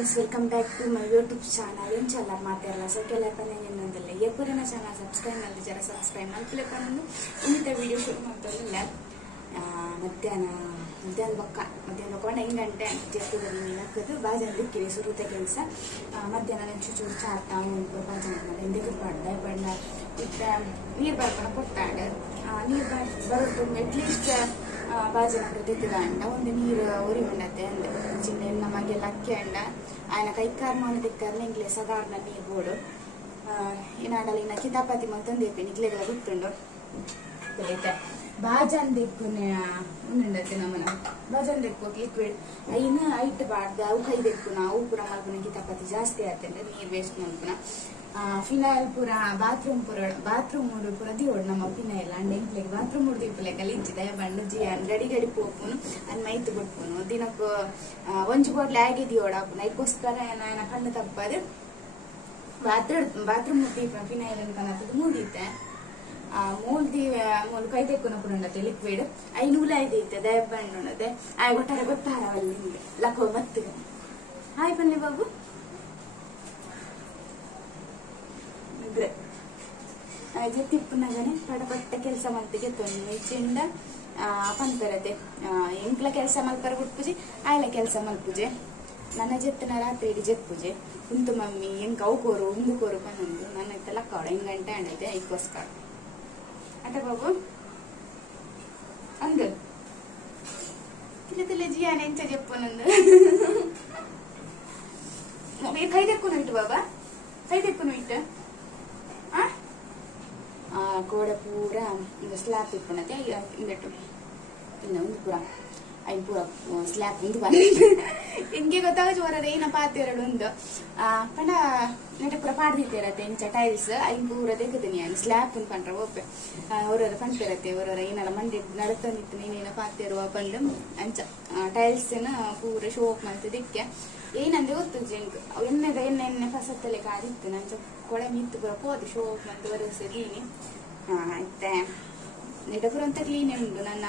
Friends welcome back to my YouTube channel इन चला मातेरला सो केलेपने ಇನ್ನೊಂದಲ್ಲ ಎಪ್ಪುರೆ ನನ್ನ ಚಾನೆಲ್ ಸಬ್ಸ್ಕ್ರೈಬ್ ಮಾಡಿ ಜರ ಸಬ್ಸ್ಕ್ರೈಬ್ ಮಾಡ್ಲಿಕ್ಕೆ ನಾನು ಇನ್ನಿತ ವಿಡಿಯೋ ಶುರು ಮಾಡ್ತಿಲ್ಲ ಮಧ್ಯಾಹ್ನ ಬಕ್ಕ ಹಿಂಗ್ ಗಂಟೆ ಜೆತ್ತದಲ್ಲಿ ನೀನಕ್ಕದು ಬಾಜನ್ ದಿಕ್ಕಿರಿ ಸುರುತೆ ಕೆಲಸ ಮಧ್ಯಾಹ್ನ ನೆಂಚು ಚೂರು ಚಾರ್ತಾ ಒಂದು ಬಾಜನ್ ಹಿಂದಕ್ಕೆ ಬಣ್ಣ ಇತ್ತ ನೀರು ಬರ್ಕೊಂಡು ಕೊಟ್ಟಾಡ ನೀರು ಬರೋದು ಅಟ್ಲೀಸ್ಟ್ ಬಾಜನ ತೆತ್ತಿದಂಡ ಒಂದು ನೀರು ಉರಿ ಉಂಡತ್ತೆ ಅಂದ ಚಿನ್ನ ನಮಗೆಲ್ಲ ಅಕ್ಕಿ ಅಂಡ ఆయన ಕೈಕಾರ್ಮನ ತೆಕ್ಕಾರ್ನ ಇಂಗ್ಲೇ ಸಗಾರ್ನ ನೀರು ಬೋಡು ಏನಾಡಲ್ಲ ಇನ್ನ ಕಿತಾಪತಿ ಮತ್ತೊಂದು ಎಪ್ಪಿ ನಿಗ್ಲೆಗಳ ಗುತ್ತುಂಡು ಬಾಜನ್ ದೆಕ್ಕುನೆ ಉಂಡತ್ತೆ ನಮ್ಮನ ಬಾಜನ್ ದೆಕ್ಕೋಕ್ ಲಿಕ್ವಿಡ್ ಐನ ಐಟ್ ಬಾಡ್ದ ಅವು ಕೈ ದೆಕ್ಕುನ ಅವು ಪೂರ ಮಲ್ಪುನ ಕಿತಾಪತಿ ಜಾಸ್ತಿ ಆತಂದ್ರೆ ನೀರು ವೇಸ್ಟ್ ಮಲ್ಪುನ ಫಿನಾಯಿಲ್ ಪೂರ ಬಾತ್ರೂಮ್ ಪೂರ ದಿಯೋಡು ನಮ್ಮ ಫಿನಾಯಿಲ್ ಅಂಡ್ ಎಂಕ್ಲೆಗ್ ಬಾತ್ರೂಮ್ ದಿಪ್ಪಲೆಕ್ಕ ಇಚ್ಚಿದ ಬಂಡು ಜಿಯಾನ್ ಗಡಿ ಪೋಪುನು ಅನ್ ಮೈತು ಬಿಟ್ಪುನು ದಿನಕ್ಕೂ ಒಂಜು ಬಾಟ್ಲ್ ಆಗಿ ದಿಯೋಡು ಆಪುನ ಇದಕ್ಕೋಸ್ಕರ ಏನ ಕಣ್ಣು ತಪ್ಪದು ಬಾತ್ರೂಮ್ ದೀಪ ಫಿನಾಯಿಲ್ ಅನ್ಕನದು ಮೂದಿತ್ತೆ ಮೂಲು ಕೈ ತೆಕ್ಕುನ ಪುರಂಡತೆ ಲಿಕ್ವಿಡ್ ಐ ನೂಲ ಐದೈತೆ ದಯ ಬಣ್ಣದೆ ಆಯ್ ಒಟ್ಟಾರೆ ಗೊತ್ತಾರವಲ್ಲಿ ಲಕ್ಕೋ ಬತ್ತಿಗೆ ಹಾಯ್ ಬನ್ನಿ ಬಾಬು ತಿಪ್ಪುನಾಗನೆ ಪಡಪಟ್ಟ ಕೆಲಸ ಮಲ್ಪಿಗೆ ತೊಂದು ಚಿಂಡ ಪಂಪರತೆ ಎಂಕ್ಲ ಕೆಲಸ ಮಲ್ಪರ ಬಿಟ್ಪುಜಿ ಆಯ್ಲ ಕೆಲಸ ಮಲ್ಪುಜೆ ನನ್ನ ಜೆತ್ತನ ರಾತ್ರಿ ಇಡೀ ಜೆತ್ಪುಜೆ ಉಂಟು ಮಮ್ಮಿ ಎಂಕ್ ಅವು ಕೋರು ಉಂದು ಕೋರು ಬಂದು ನನ್ನ ಇತ್ತ ಲಕ್ಕವಡ ಹಿಂಗ್ ಗಂಟೆ ಅಂಡೈತೆ ಐಕೋಸ್ಕರ ಅಟ ಬಾಬು ಅಂದು ತಿಲ್ಲ ಜಿಯಾನ ಎಂಚ ಜೆಪ್ಪನಂದು ಕೈ ತೆಕ್ಕುನು ಇಟ್ಟು ಬಾಬಾ ಕೈ ತೆಕ್ಕುನು ಇಟ್ಟು ಕೋಡೆ ಪೂರ ಸ್ಲ್ಯಾಬ್ ಇಪ್ಪುನತೆ ಇಂಗಟ್ಟು ಇನ್ನ ಒಂದು ಪೂರ ಐನ್ ಪೂರ ಸ್ಲ್ಯಾಬ್ ಒಂದು ಬಂದಿದ್ದು ಹಿಂಗೆ ಗೊತ್ತಾಗ ಜೋರದ ಏನ ಪಾತೆರಡು ಒಂದು ಪಂಡ ನೆಟ ಪೂರ ಪಾಡ್ದಿತ್ತಿರತ್ತೆ ಇಂಚ ಟೈಲ್ಸ್ ಐನ್ ಪೂರ ತೆಗದಿನಿ ನಾನು ಸ್ಲ್ಯಾಬ್ ಒಂದು ಪಂಡ್ರ ಒಪ್ಪೆ ಅವರವರ ಪಂಪಿರತ್ತೆ ಅವರವರ ಏನಾರ ಮಂದಿ ನಡತಂದಿತ್ತು ನೀನೇನ ಪಾತೆರುವ ಬಂದು ಅಂಚ ಟೈಲ್ಸ್ ಪೂರ ಶೋಪ್ ಮಂತ ದಿಕ್ಕೆ ಏನಂದ್ರೆ ಗೊತ್ತು ಜಿಂಕ್ ಎಣ್ಣೆ ಫಸತ್ತಲೆ ಕಾದಿತ್ತು ನಂಚ ಕೊಳೆ ಮಿತ್ತು ಪೂರ ಪೋದು ಶೋಪ್ ಮಂತ ಒರೆಸಿದೀನಿ ಆಯ್ತೆ ನೆಡಪುರ ಅಂತ ಕ್ಲೀನ್ ಉಂಟು ನನ್ನ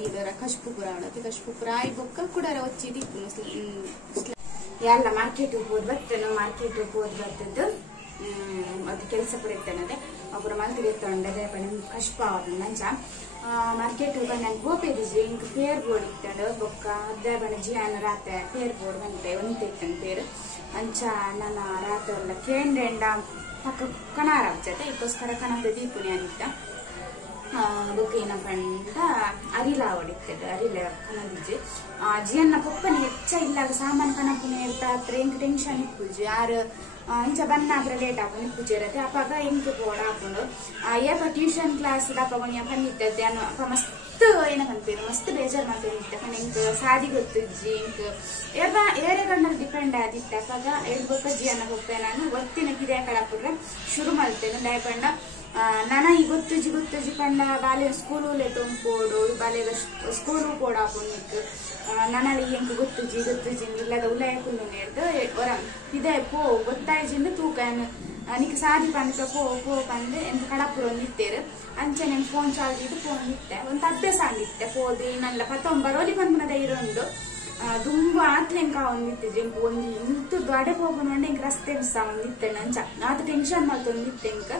ಇದರ ಕಶ್ಪುಪುರ ಅವಳತ್ತೆ ಕಶ್ಪುಪುರ ಆಯ್ ಬೊಕ್ಕ ಕೂಡ ಒಚ್ಚಿದಿತ್ತು ಎಲ್ಲ ಮಾರ್ಕೆಟ್ ಹೋದ್ ಬರ್ತೇನೆ ಮಾರ್ಕೆಟ್ ಹೋದ್ ಬರ್ತದ್ದು ಅದು ಕೆಲಸ ಪುರ ಇರ್ತೇನೆ ಒಬ್ಬರು ಮಲ್ತಿಗೆ ಇರ್ತಂಡೆ ಕಶ್ಪ ಅವ್ರ ನಂಚ ಮಾರ್ಕೆಟ್ ನಂಗೆ ಗೋಪೇದಿಜಿ ಇಂಕ ಪೇರ್ ಬೋರ್ಡ್ ಇತ್ತಂಡು ಬೊಕ್ಕ ಅದೇ ಬಣ್ಣ ಜಿಯಾನ ರಾತ್ರಿ ಪೇರ್ ಬೋರ್ಡ್ ಬಂತೆ ಒಂತೆ ಇತ್ತಂದು ಪೇರು ಅಂಚ ನನ್ನ ರಾತ್ರಿ ಎಲ್ಲ ಕೇಂದ್ರ ಪಕ್ಕ ಕಣಾರ ಹಚ್ಚತೆ ಇದಕ್ಕೋಸ್ಕರ ಕಣದ ದೀಪುನಿ ಅನಿತ್ತ ಬೊಕ್ಕ ಏನಪ್ಪ ಅಂತ ಅರಿಲ ಹೊಡಿತದೆ ಅರಿಲ ಕಣದಿಜ್ಜಿ ಜಿಯನ್ನ ಪಪ್ಪನಿ ಹೆಚ್ಚ ಇಲ್ಲಾಗ ಸಾಮಾನು ಕಣಪುನೆ ಇರ್ತಾ ಹತ್ರ ಎಂಕ್ ಟೆನ್ಷನ್ ಇಪ್ಪುಜಿ ಯಾರು ಇಂಚ ಬನ್ನಾದ್ರೆ ಲೇಟ್ ಹಾಕೊಂಡು ಇಪ್ಪುಜಿರತ್ತೆ ಅಪ್ಪಾಗ ಎಂಕ್ ಬೋರ್ಡ್ ಹಾಕೊಂಡು ಏಪ ಟ್ಯೂಷನ್ ಕ್ಲಾಸ್ ಅಪ್ಪಗೊಂಡು ಬಂದಿದ್ದದ್ದೆ ಅನ್ನೋ ಅಪ್ಪ ಮಸ್ತ್ ಏನಕ್ಕಂತೀರು ಮಸ್ತ್ ಬೇಜಾರು ಮಾಡ್ತಿದ್ದೆ ಎಂಕ್ ಸಾದಿ ಗೊತ್ತಿಜ್ಜಿ ಇಂಕ್ ಏರೆ ಗಂಡಲ್ಲಿ ಡಿಪೆಂಡ್ ಆದಿತ್ತೆ ಅಪ್ಪಾಗ ಹೇಳ್ಬೇಕ ಜಿಯನ್ನ ಹೋಗ್ತೇನೆ ನಾನು ಒತ್ತಿನ ಕಿದೆ ಕಳಪುಡ್ರೆ ಶುರು ಮಾಡ್ತೇನೆ ದಯಪಂಡ ನಾನ ಈ ಗೊತ್ತುಜಿ ಪಂಡ ಬಾಲ್ಯ ಸ್ಕೂಲೇ ತುಂಬೋಡು ಬಾಲ್ಯದ ಸ್ಕೂಲು ಕೂಡ ಹಾಕೊಂಡಿತ್ತು ನನ್ನಲ್ಲಿ ಎಂಕ್ ಗೊತ್ತುಜಿ ಇಲ್ಲದ ಉಲಯ ಕುಲ್ಲು ನೇರ್ದು ಹೊರ ಇದೇ ಪೋ ಗೊತ್ತಾಯ್ಜಿಂದ ತೂಕ ನಿಕ್ ಸಾದಿ ಪಂಡ ಪೋ ಪಂದು ಎಂತ ಕಡಪುರ ನಿತ್ತೇರು ಅಂಚೆ ನಾನು ಫೋನ್ ಚಾರ್ಜ್ ಇದ್ದು ಫೋನ್ ನಿತ್ತೆ ಒಂದು ಅಭ್ಯಾಸ ಆಗಿತ್ತೆ ಪೋದು ಇನ್ನಲ್ಲ 19 ಬಂದ್ಮದ ಇರೋದು ತುಂಬಾ ಆತ್ಲೆಂಕ ಒಂದಿತ್ತಿದ್ರಿ ಒಂದು ಇಂತು ದೊಡ್ಡ ಹೋಗೋಣ ಎಂಕ್ ರಸ್ತೆ ಮಿಸ್ ಒಂದಿತ್ತೇನೆ ಅಂಚ ಅದು ಟೆನ್ಷನ್ ಮಾಡ್ತೊಂದಿತ್ತೆ ಎಂಕ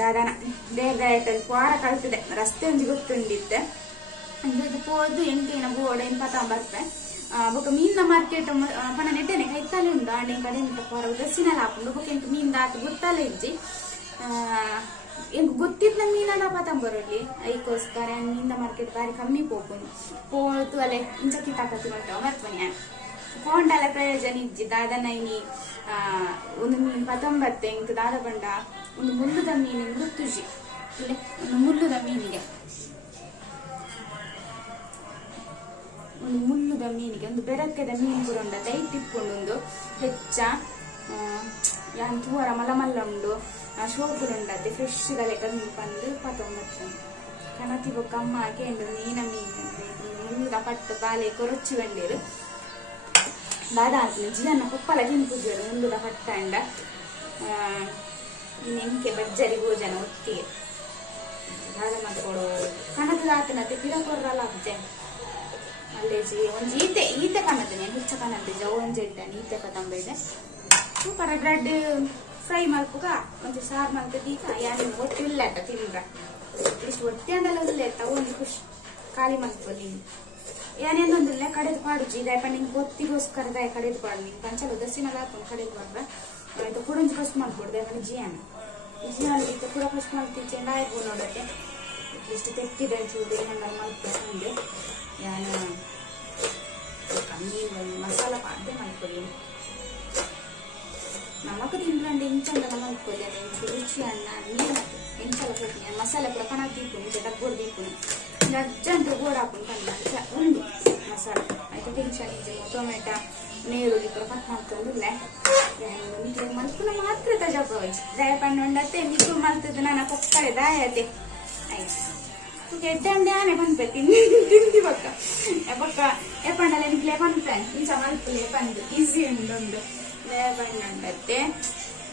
ದಾದಾನ ಬೇಗ ಆಯ್ತಲ್ಲಿ ವಾರ ಕಳ್ತಿದೆ ರಸ್ತೆ ಒಂದು ಗೊತ್ತುಂಡಿತ್ತೆ ಅಂದ್ರೆ ಪೋದು ಎಂಟೇನ ಬೋರ್ಡ್ ಏನು ಬರ್ತೆ ಬೊಕ್ಕ ಮೀನ ಮಾರ್ಕೆಟ್ ಪಣ ನೆಟ್ಟೆನೆ ಕೈತಲೆ ಉಂಡು ಆಂಡೆ ಕಡೆ ಪೊರ ಡ್ರೆಸ್ಸಿನಲ್ಲಿ ಹಾಕೊಂಡು ಬೊಕ್ಕ ಎಂಟು ಮೀನ್ ದಾತು ಗೊತ್ತಲ್ಲ ಇಜ್ಜಿ ಎಂಕ್ ಗೊತ್ತಿದ್ದ ಮೀನಡ ಪತಂಬರಲ್ಲಿ ಐಕೋಸ್ಕರ ಮೀನ ಮಾರ್ಕೆಟ್ ಬಾರಿ ಕಮ್ಮಿ ಪೋತು ಅಲ್ಲೇ ಇಂಚ ಕಿತಾಕತಿ ಮಾಡ್ತಾವ ಮರ್ಪನಿ ಕೊಂಡಲ್ಲ ಪ್ರಯೋಜನ ಇಜ್ಜಿ ದಾದನ ಇನಿ ಒಂದು ಮೀನು 19 ಎಂಕ್ ದಾದ ಬಂಡ ಒಂದು ಮುಳ್ಳುದ ಮೀನಿಗೆ ಗೊತ್ತುಜಿ ಇಲ್ಲ ಒಂದು ಮುಳ್ಳುದ ಮೀನಿಗೆ ಒಂದು ಬೆರಕೆದ ಮೀನು ಕೂಡ ಉಂಡ ದೈಟ್ ಇಪ್ಪುಂಡು ಒಂದು ಹೆಚ್ಚ ಯಾನ್ ತೂರ ಮಲ್ಲ ಉಂಡು ಶೋಪುರು ಉಂಡತ್ತೆ ಫ್ರೆಶ್ ಗಲೆ ಕಮ್ಮಿ ಬಂದು 19 ಕಣತಿ ಬೊಕ್ಕ ಅಮ್ಮ ಹಾಕಿ ಮೀನ ಮುಳ್ಳುದ ಪಟ್ಟು ಬಾಲೆ ಕೊರಚಿ ಬಂದಿರು ದಾದಾ ಜಿಯನ್ನ ಪಪ್ಪಲ ತಿನ್ಪುಜರು ಮುಳ್ಳುದ ಪಟ್ಟ ಅಂಡ ಎಂಕೆ ಬಜ್ಜರಿ ಭೋಜನ ಒತ್ತಿಗೆ ದಾದ ಮಾಡ್ಕೊಡು ಕಣದ ಆತನತ್ತೆ ಪಿರ ಕೊರ್ರಲ್ಲ ಅಜ್ಜೆ ಅಲ್ಲೇಜಿ ಒಂಜಿ ಈತೆ ಈತೆ ಕಾಣತ್ತೆ ಹುಚ್ಚ ಕಾಣತ್ತೆ ಒಂಜಿ ಇಟ್ಟೆ ಈತೆ ಕತ್ತಂಬ ಇದೆ ಸೂಪರ್ ಬ್ರೆಡ್ ಫ್ರೈ ಮಲ್ಪುಗ ಒಂಚೂರು ಸಾರು ಮಲ್ಪದೀಗ ಯಾರು ಒಟ್ಟು ಉಲ್ಲೆಟ್ಟ ತಿಂದ್ರ ಇಷ್ಟು ಒಟ್ಟೆ ಅಂದಲ್ಲ ಉಲ್ಲೆಟ್ಟ ಒಂದು ಖುಷಿ ಖಾಲಿ ಮಲ್ಪದಿ ಏನೇನೊಂದಿಲ್ಲ ಕಡೆದು ಪಾಡುಜಿ ಇದಾಯಪ್ಪ ನಿಂಗೆ ಗೊತ್ತಿಗೋಸ್ಕರ ದಾಯ ಕಡೆದು ಪಾಡು ನಿಂಗೆ ಪಂಚಲ ದಸಿನಲ್ಲ ಹಾಕೊಂಡು ಕಡೆದು ಪಾಡ್ರ ಆಯ್ತು ಕುಡಂಜಿ ಫಸ್ಟ್ ಮಾಡ್ಕೊಡ್ದೆ ಆಮೇಲೆ ಜಿಯಾನ ಇತ್ತು ಕೂಡ ಫಸ್ಟ್ ಮಾಡ್ತಿಚ್ಚೆ ಆಯ್ತು ನೋಡತ್ತೆ ಇಷ್ಟು ತೆಕ್ಕಿದೆ ಚೂಡು ಏನಲ್ಲ ಮಲ್ಪಂದೆ ಯಾನ ಕಮ್ಮಿ ಮಸಾಲ ಪಾಡ್ದೆ ಮಲ್ಪಡಿ ನಮಕ್ ತಿಂದ್ರಂಡೆ ಇಂಚಂದ ಮಲ್ಪೊಲಿ ಅದು ರುಚಿ ಅನ್ನ ನೀರು ಎಂಚಲ ಕೊಟ್ಟಿನಿ ಮಸಾಲೆ ಕೂಡ ಕಣಕ್ ದೀಪುನಿ ಡಬ್ಬೋಡ್ ದೀಪುನಿ ಅಜ್ಜಂತ ಗೋಡ್ ಹಾಕೊಂಡು ಕಣ್ಣ ಉಂಡು ಮಸಾಲೆ ಆಯ್ತು ಟೆನ್ಷನ್ ಇದೆ ಟೊಮೆಟೊ ನೀರುಳ್ಳಿ ಕೂಡ ಕಟ್ ಮಾಡ್ಕೊಂಡ್ರೆ ಮಲ್ಪುನ ಮಾತ್ರ ತಜಪೋಜ್ ದಯ ಪಣ್ಣು ಉಂಡತ್ತೆ ಮಿಕ್ಕು ಮಲ್ತದ್ದು ನಾನು ಪಕ್ಕಡೆ ದಾಯತೆ ಆಯ್ತು ಎಡ್ಡಂಡೆ ಆನೆ ಬಂದ್ಬೇಕು ತಿಂದಿ ಪಕ್ಕ ಎಪ್ಪಂಡಲ್ಲ ನಿಕ್ಲೆ ಬಂದ್ಪೇನ್ ಇಂಚ ಮಲ್ಪುಲೆ ಬಂದು ಈಸಿ ಉಂಡೊಂದು ಉಂಡತ್ತೆ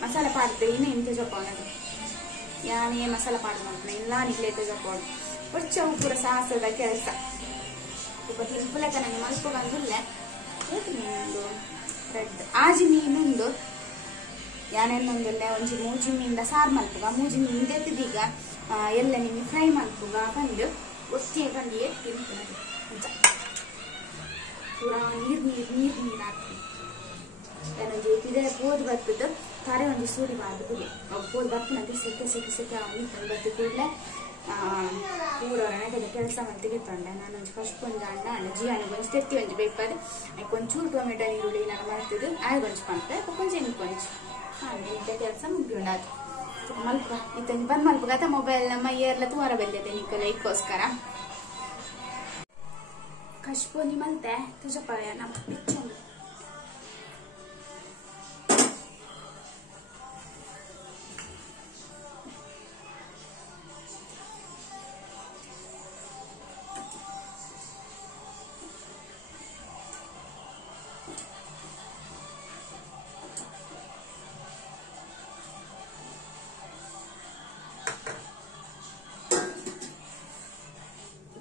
ಮಸಾಲೆ ಪಾಡ್ತೆ ಇನ್ನು ಇಂತ ಜೊಪ್ಪವನದು ಯಾನೇ ಮಸಾಲೆ ಪಾಡು ಮಾಡ್ತಾನೆ ಇಲ್ಲ ನಿಕ್ಲೆ ತಜಪ್ಪೋಡು ಕೊಚ್ಚವು ಕೂಡ ಸಾಹಸದ ಕೆಲಸ ತಿಂಪುಲೆಕ್ಕ ನನಗೆ ಮಲ್ಪ ಬಂದಿಲ್ಲ ಮೀನುಂಡು ರೆಡ್ ಆಜಿ ಮೀನುಂಡು ಯಾನೆನ್ನೊಂದಿಲ್ಲ ಒಂಜಿ ಮೂಜಿ ಮೀನಿಂದ ಸಾರು ಮಲ್ಪುಗ ಮೂಜಿ ಮೀನು ಎತ್ತಿದೀಗ ಎಲ್ಲ ನಿಮಗೆ ಫ್ರೈ ಮಲ್ಪುಗ ಬಂದು ಒಟ್ಟಿಗೆ ಬಂದು ತಿಂತದೆ ಪೂರ ನೀರು ಹಾಕ್ತೀನಿ ಏನೊಂದು ಇದೇ ಬೋದ್ ಬರ್ತದ್ದು ತಾರೆ ಒಂದು ಸೂಡಿ ಬಾರ್ದು ಕುಡಿ ಬೋದ್ ಬರ್ತನಂತೆ ಸೆಕೆ ನೀರು ಬತ್ತು ಕೂಡಲೇ ಪೂರವರನ್ನ ಕೆಲಸ ತೆಗಿತೊಂಡೆ ನಾನೊಂದು ಫಸ್ಟ್ ಕೊಂಚ ಅಣ್ಣ ಜಿಯಾನಿಗೆ ಒಂಚು ತೆತ್ತಿ ಒಂಚು ಬೇಕಾದ್ರೆ ಒಂಚೂರು ಟೊಮೆಟೊ ಈರುಳ್ಳಿ ನಾನು ಮಾಡ್ತಿದ್ದು ಆಯ್ ಕೊಂಚು ಮಾಡ್ತೆ ಕೊಂಚ ಇನ್ನು ಕೊಂಚು ಹಾಗೆ ಕೆಲಸ ಮುಗಿಯೋಣದು ಮಲ್ಪ ಇತ್ತ ಬಂದು ಮಲ್ಪಗತ್ತ ಮೊಬೈಲ್ ನಮ್ಮ ಇಯರ್ಲ ತೂರ ಬೆಲ್ಲದೆ ನಿಕ್ಕಲ್ಲ ಇದಕ್ಕೋಸ್ಕರ ಕಶ್ಪೋನಿ ಮಲ್ತೆ ತುಜಪಾಯ ನಮ್ಮ ಬಿಚ್ಚೊಂದು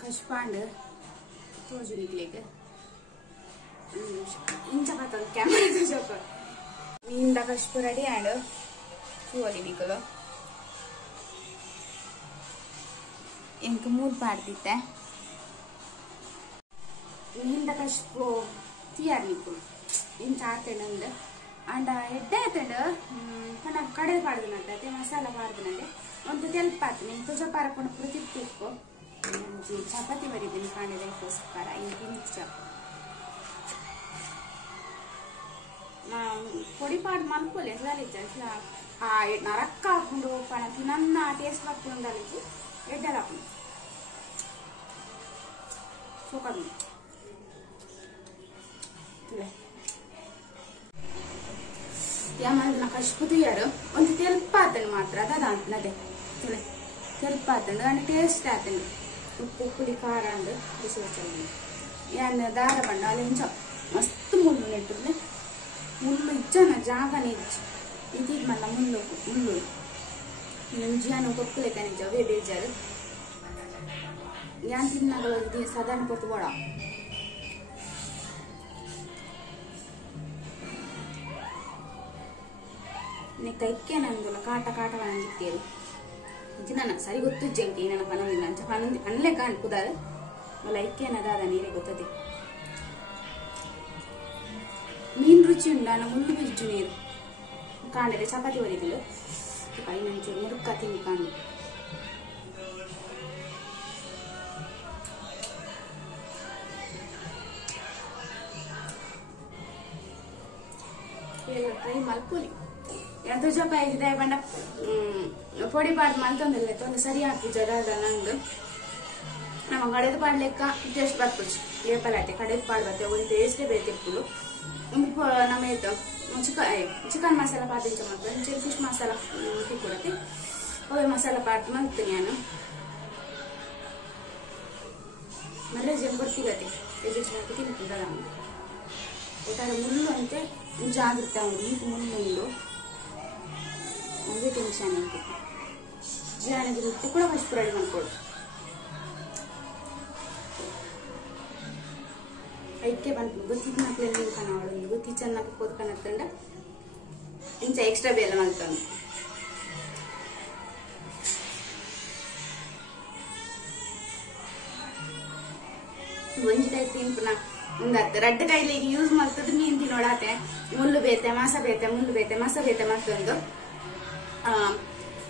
ಕಶ್ಪಾಂಡ್ ತೋಜು ನಿಕ್ಲಿಕ್ಕೆ ಇಂಚ ಕತ್ತೊಂದು ಕ್ಯಾಮರಾ ತೋಜಪ್ಪ ಮೀನ್ದ ಕಶ್ಪು ರೆಡಿ ಆ್ಯಂಡ್ ಹೂವಲಿ ನಿಕ್ಕಲು ಇಂಕ ಮೂರು ಪಾಡ್ದಿತ್ತೆ ಮೀನ್ದ ಕಶ್ಪು ತಿಯಾರ್ ನಿಕ್ಕಲು ಇಂಚ ಆತಂಡು ಅಂಡ ಎಡ್ಡೆ ಆತಂಡು ಪಣ ಕಡೆ ಪಾಡ್ದಿನಂತೆ ಮಸಾಲ ಪಾಡ್ದಿನಂತೆ ಒಂದು ತೆಲ್ಪ ಆತು ನಿಮ್ಗೆ ತುಜಪ್ಪ ಹಾಕೊಂಡು ಪುರ ತಿಕ್ಕು ಚಪಾತಿ ಬರೀತೀನಿ ಕಾಣಿದೆ ಅದಕ್ಕೋಸ್ಕರ ಇಂಕಿ ಮಿಕ್ಸ పొడి పాటు మలుపులే నరక్క ಹಾಕೊಂಡು ಪಣ ತಿನ್ನ ಟೇಸ್ಟ್ ಹಾಕೊಂಡು ఉండాలి ఎడ్డల ಹಾಕೊಂಡು ಸೋಕದು ಯಾಮಂದ್ರೆ ಕಶ್ಪುದು ಯಾರು ಒಂದು ತೆಲ್ಪ ಆತನು ಮಾತ್ರ ಅದ ಅಂತನದೆ ತೆಲ್ಪ ಆತಂಡು ಅಂದ್ರೆ ಟೇಸ್ಟ್ ಆತಂಡು ಉಪ್ಪು ಪುಡಿ ಖಾರ ಅಂದು ಬಿಸಿ ವಚ್ಚಲು ಯಾನು ದಾರ ಬಣ್ಣ ಅಲ್ಲಿ ಇಂಚ ಮಸ್ತ್ ಮುಳ್ಳು ನೆಟ್ಟಿದ್ಲೆ ಮುಳ್ಳು ಇಚ್ಚನ ಜಾಗನೇ ಇಚ್ಚು ಇದೀಗ ಮಲ್ಲ ಮುಳ್ಳು ಜಿಯಾನು ಕೊಪ್ಪಲೆಕ್ಕ ನಿಜ ಅವೇ ಬೇಜಾರು ಯಾನ್ ತಿನ್ನಾಗಲ್ಲ ಇದು ಸಾಧಾರಣ ಕೊಟ್ಟು ಬೋಡ ಕೈಕ್ಕೆ ನಂದು ಕಾಟ ಕಾಟ ನಂಗಿತ್ತೇರು ನನ್ನ ಸರಿ ಗೊತ್ತು ಜಂಕಿ ನನ್ನ ಪನಂದಿಲ್ಲ ಅಂಚ ಪನಲೆ ಕಾಣ್ ಕುದಾರ ಮಲ್ಲ ಐಕ್ಯನದಾದ ನೀರೇ ಗೊತ್ತದೆ ಮೀನ್ ರುಚಿ ಉಂಡ ನನ್ನ ಮುಳ್ಳು ಬಿಜ್ಜು ನೀರು ಕಾಂಡಿದೆ ಚಪಾತಿ ಹೊರಿದಿಲ್ಲ ಕೈ ಮಂಚೂರು ಮುರುಕ್ಕ ತಿಂದು ಕಾಣು ಟ್ರೈ ಮಲ್ಪುಲಿ ತುಜಪ್ಪ ಇದೆ ಬಂಡ ಪೊಡಿ ಪಾಡು ಮಲ್ತೊಂದಿಲ್ಲ ಒಂದು ಸರಿ ಹಾಕಿದ್ದಾರ ನಂದು ನಮ್ಮ ಕಡೆದು ಪಾಡ್ಲೆಕ್ಕ ಟೇಸ್ಟ್ ಬರ್ತದೆ ಲೇಪಲಾಯ್ತೆ ಕಡೆದು ಪಾಡು ಬರ್ತೇವೆ ಒಂದು ಟೇಸ್ಟೇ ಬೇರೆ ತಿಪ್ಪುಲು ನಮ್ಮ ಇದು ಚಿಕನ್ ಮಸಾಲ ಪಾಡು ಇಂಚ ಮಾಡ್ತೇನೆ ಫಿಶ್ ಮಸಾಲ ತಿಕ್ಕೊಡತ್ತೆ ಅವೇ ಮಸಾಲ ಪಾಡು ಮಲ್ತೀನಿ ನಾನು ಮಲ್ಲೆ ಜನ ಗೊತ್ತಿಗತ್ತೆ ಎಜೆಕ್ಷನ್ ತಿನ್ನಿದ ನಾನು ಒಟ್ಟಾರೆ ಮುಳ್ಳು ಅಂತೆ ಜಾಗ್ರತೆ ಅವನು ಈಗ ಮುಳ್ಳು ಉಂಡು ಒಂದೇ ಟೆನ್ಷನ್ ಅಂತ ಜಿಯಾನಿಗೆ ರೊಟ್ಟಿ ಕೂಡ ಫಸ್ಟ್ ರೆಡಿ ಮಾಡ್ಕೊಡು ಐಕ್ಕೆ ಬಂತು ಗೊತ್ತಿದ್ ಮಕ್ಳಲ್ಲಿ ಕಣವಳು ಗೊತ್ತಿ ಚೆನ್ನಾಗಿ ಕೂತ್ ಕಣತ್ತಂಡ ಇಂಚ ಎಕ್ಸ್ಟ್ರಾ ಬೇಲೆ ಮಾಡ್ತಾನೆ ಒಂಜಿದೈತಿ ಪುನ ಒಂದತ್ತು ರಡ್ಡ ಕೈಲಿ ಈಗ ಯೂಸ್ ಮಾಡ್ತದ ಮೀನ್ ತಿನ್ನೋಡಾತೆ ಮುಳ್ಳು ಬೇತೆ ಮಾಸ ಬೇತೆ ಮುಳ್ಳು ಬೇತೆ ಮಾಸ ಬೇತೆ ಮತ್ತೊಂದು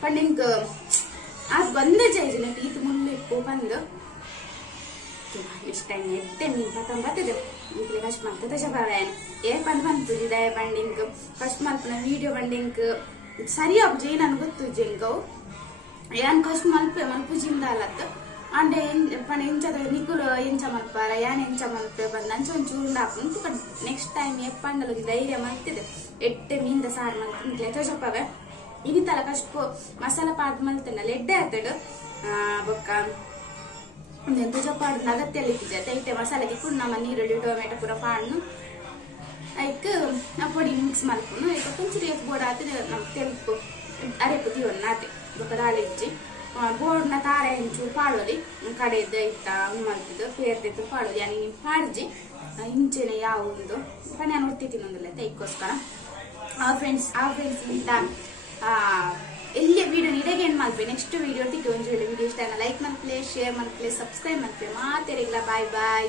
ಪಂಡಿಂಗ್ ಅದು ಬಂದ ಜೈಜನ ಈತ ಮುಳ್ಳು ಇಪ್ಪು ಬಂದು ಇಷ್ಟ ಟೈಮ್ ಎತ್ತೆ ಮೀನ್ ಬರ್ತದೆ ಇಂಕ್ಲೆ ಫಸ್ಟ್ ಮಾಡ್ತದೆ ಶಬಾವೇನ್ ಬಂದ್ ಬಂತು ಇದಾಯ ಬಂಡಿಂಗ್ ಫಸ್ಟ್ ಮಲ್ಪನ ವಿಡಿಯೋ ಬಂಡಿಂಗ್ ಸರಿ ಅಬ್ಜಿ ನನ್ ಗೊತ್ತು ಜೆಂಗವು ಏನ್ ಫಸ್ಟ್ ಮಲ್ಪು ಜಿಂದ ಅಲ್ಲತ್ತು అంటే ఎంచద నిక్కులు ఎంచమల్పారా యాన్ ఎంచమల్పే ಬಂದು ಅಂಚೊಂಚೂರು ಉಂಟು ನೆಕ್ಸ್ಟ್ ಟೈಮ್ ಎಪ್ಪಂಡಲು ಧೈರ್ಯ ಮಲ್ತಿದೆ ಎಟ್ಟೆ ಮೀಂದ ಸಾರು ಮಲ್ತಿಂಟ್ಲೆ ತೋಜಪ್ಪವೆ ಇನ್ನಿತಲ ಕಷ್ಟ ಮಸಾಲ ಪಾಟ್ ಮಲ್ತನಲ್ಲ ಎಡ್ಡೆ ಆತಡು ಬೊಕ್ಕ ತೋಜಪ್ಪಾಡು ಅಗತ್ಯ ಇಟ್ಟಿದೆ ತೈತೆ ಮಸಾಲೆಗೆ ಕೂಡ ನಮ್ಮ ನೀರುಳ್ಳಿ ಟೊಮೆಟೊ ಪೂರ ಪಾಡ್ನು ಐಕ್ ಆ ಪೊಡಿ ಮಿಕ್ಸ್ ಮಲ್ಪುನು ಐಕ ಕೊಂಚೂರು ಎಕ್ ಬೋಡ ಆತದೆ ನಮ್ಗೆ ತೆಲ್ಪು ಅರೆಪು ತೀವನ್ನ ಆತೆ ಬೊಕ್ಕ ದಾಳಿ ಇಜ್ಜಿ ಬೋರ್ಡ್ನ ತಾರೆ ಹೆಂಚೂರು ಪಾಡೋಲಿ ಕಡೆದ ಇತ್ತ ಮಲ್ತಿದ್ದು ಪೇರ್ತಿತ್ತು ಪಾಡೋದು ಯಾನಿ ನೀವು ಪಾಡ್ಜಿ ಇಂಚೆನೆ ಯಾವುದು ನಾನು ಒತ್ತಿತ್ತಿನೊಂದಲ್ಲ ತೈಕೋಸ್ಕರ ಫ್ರೆಂಡ್ಸ್ ಇಂತ ಎಲ್ಲಿ ವಿಡಿಯೋ ಇಡಗೆ ಏನ್ ಮಾಡ್ಬೇಕು ನೆಕ್ಸ್ಟ್ ವಿಡಿಯೋ ತಿಕ್ಕೆ ಒಂದು ವಿಡಿಯೋ ಇಷ್ಟ ಲೈಕ್ ಮಾಡ್ಪ್ಲೇ ಶೇರ್ ಮಾಡ್ಪ್ಲೇ ಸಬ್ಸ್ಕ್ರೈಬ್ ಮಾಡ್ಪ್ಲೇ ಮಾತೆರಿಗ್ಲ ಬಾಯ್ ಬಾಯ್.